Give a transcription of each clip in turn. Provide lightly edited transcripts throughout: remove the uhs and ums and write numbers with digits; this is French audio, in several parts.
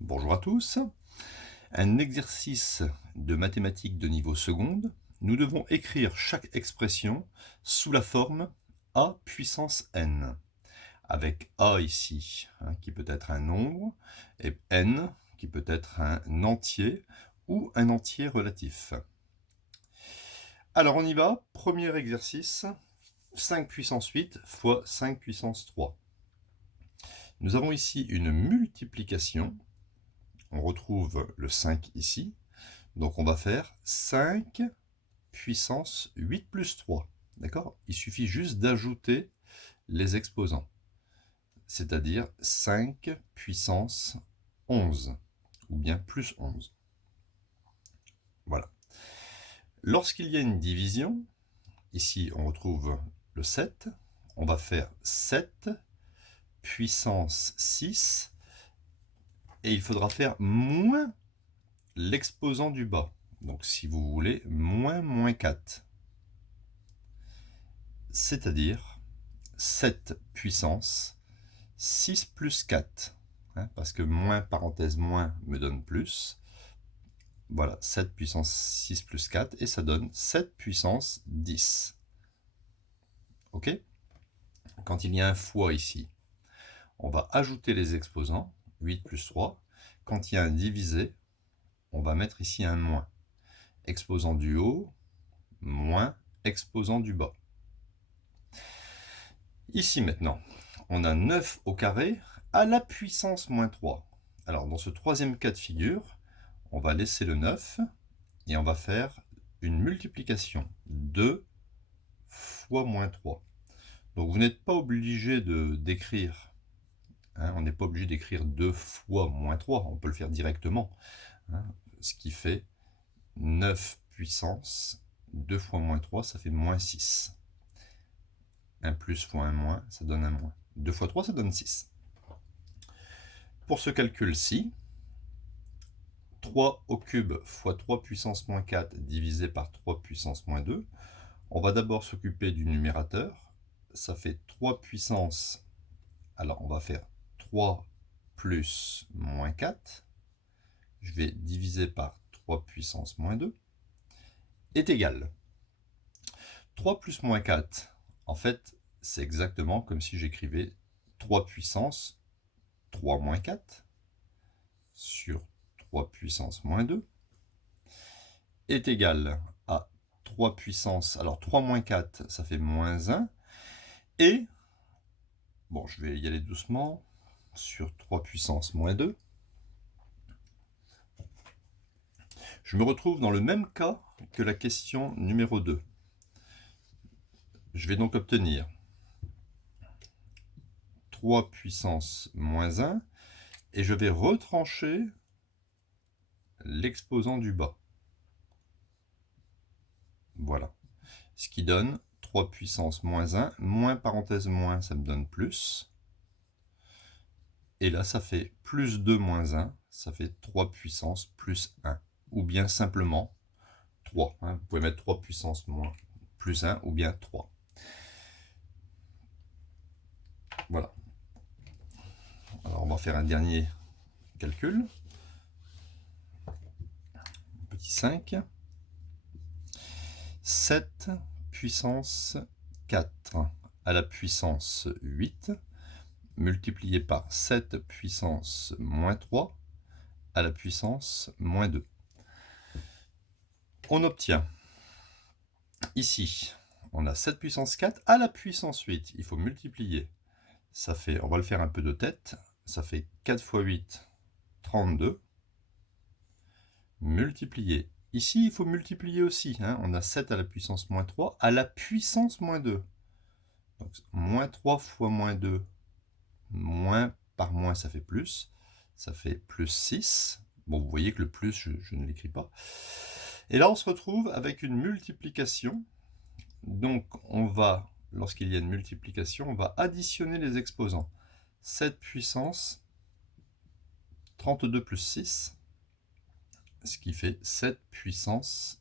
Bonjour à tous. Un exercice de mathématiques de niveau seconde. Nous devons écrire chaque expression sous la forme a puissance n, avec a ici, qui peut être un nombre, et n, qui peut être un entier ou un entier relatif. Alors on y va. Premier exercice, 5 puissance 8 fois 5 puissance 3. Nous avons ici une multiplication. On retrouve le 5 ici. Donc on va faire 5 puissance 8 plus 3. D'accord? Il suffit juste d'ajouter les exposants. C'est-à-dire 5 puissance 11. Ou bien plus 11. Voilà. Lorsqu'il y a une division, ici on retrouve le 7. On va faire 7 puissance 6. Et il faudra faire moins l'exposant du bas. Donc si vous voulez, moins 4. C'est-à-dire 7 puissance 6 plus 4. Parce que moins, parenthèse, moins me donne plus. Voilà, 7 puissance 6 plus 4. Et ça donne 7 puissance 10. Ok? Quand il y a un fois ici, on va ajouter les exposants. 8 plus 3. Quand il y a un divisé, on va mettre ici un moins. Exposant du haut, moins exposant du bas. Ici maintenant, on a 9 au carré à la puissance moins 3. Alors dans ce troisième cas de figure, on va laisser le 9 et on va faire une multiplication. 2 fois moins 3. Donc vous n'êtes pas obligé d'écrire, on n'est pas obligé d'écrire 2 fois moins 3, on peut le faire directement. Ce qui fait 9 puissance 2 fois moins 3, ça fait moins 6. 1 plus fois 1 moins, ça donne un moins. 2 fois 3, ça donne 6. Pour ce calcul-ci, 3 au cube fois 3 puissance moins 4 divisé par 3 puissance moins 2. On va d'abord s'occuper du numérateur. Ça fait 3 puissance. Alors on va faire 3 plus moins 4. Je vais diviser par 3 puissance moins 2. Est égal. 3 plus moins 4, en fait, c'est exactement comme si j'écrivais 3 puissance 3 moins 4 sur 3 puissance moins 2 est égal à 3 puissance, alors 3 moins 4, ça fait moins 1, et, bon, je vais y aller doucement, sur 3 puissance moins 2, je me retrouve dans le même cas que la question numéro 2. Je vais donc obtenir 3 puissance moins 1, et je vais retrancher l'exposant du bas. Voilà. Ce qui donne 3 puissance moins 1, moins parenthèse moins, ça me donne plus. Et là, ça fait plus 2 moins 1, ça fait 3 puissance plus 1. Ou bien simplement 3. Vous pouvez mettre 3 puissance moins plus 1 ou bien 3. Voilà. Alors, on va faire un dernier calcul. Petit 5. 7 puissance 4 à la puissance 8 multiplié par 7 puissance moins 3 à la puissance moins 2. On obtient ici, on a 7 puissance 4 à la puissance 8. Il faut multiplier. Ça fait, on va le faire un peu de tête. Ça fait 4 fois 8, 32. Multiplier. Ici, il faut multiplier aussi. On a 7 à la puissance moins 3 à la puissance moins 2. Donc, moins 3 fois moins 2, moins par moins, ça fait plus. Ça fait plus 6. Bon, vous voyez que le plus, je ne l'écris pas. Et là, on se retrouve avec une multiplication. Donc, on va, lorsqu'il y a une multiplication, on va additionner les exposants. 7 puissance 32 plus 6, ce qui fait 7 puissance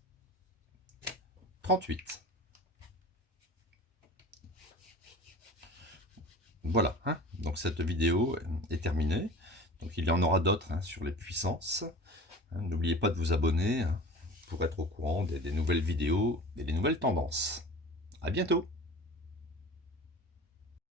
38. Voilà, donc cette vidéo est terminée. Donc il y en aura d'autres sur les puissances. N'oubliez pas de vous abonner pour être au courant des nouvelles vidéos et des nouvelles tendances. À bientôt!